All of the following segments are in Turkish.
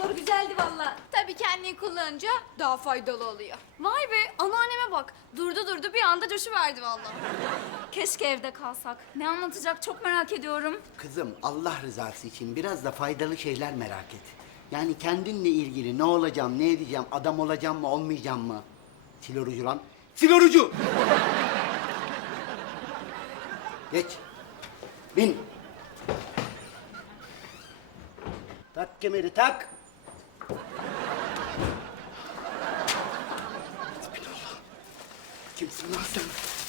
Motor güzeldi valla. Tabii kendini kullanınca daha faydalı oluyor. Vay be, anneanneme bak. Durdu bir anda coşuverdi vallahi. Keşke evde kalsak. Ne anlatacak çok merak ediyorum. Kızım Allah rızası için biraz da faydalı şeyler merak et. Yani kendinle ilgili ne olacağım, ne edeceğim, adam olacağım mı, olmayacağım mı? Sil orucu lan. Sil orucu! Geç. Bin. Tak kemeri tak. Bismillah. Kimsin lan sen?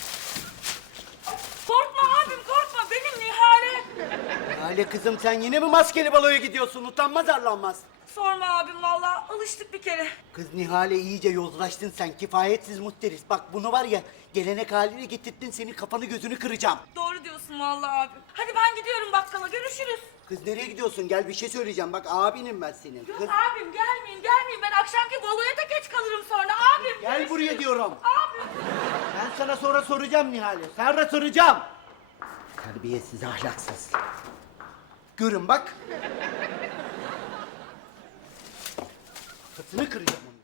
Korkma abim korkma benim Nihale. Hale kızım sen yine mi maskeli baloya gidiyorsun? Utanmaz arlanmaz. Sorma abim vallahi alıştık bir kere. Kız Nihale iyice yozlaştın sen. Kifayetsiz muhteris. Bak bunu var ya gelenek haline getirdin, senin kafanı gözünü kıracağım. Doğru diyorsun vallahi abim. Hadi ben gidiyorum bakkala görüşürüz. Kız nereye gidiyorsun? Gel bir şey söyleyeceğim. Bak abinim ben senin. Yok Kız abim gelmeyin ben akşamki baloya da geç kalırım sonra abim. gel buraya diyorum. Abim. Ben sana sonra soracağım Nihale. Sonra soracağım. Terbiyesiz, ahlaksız. Görün bak. Kafasını kıracağım onu.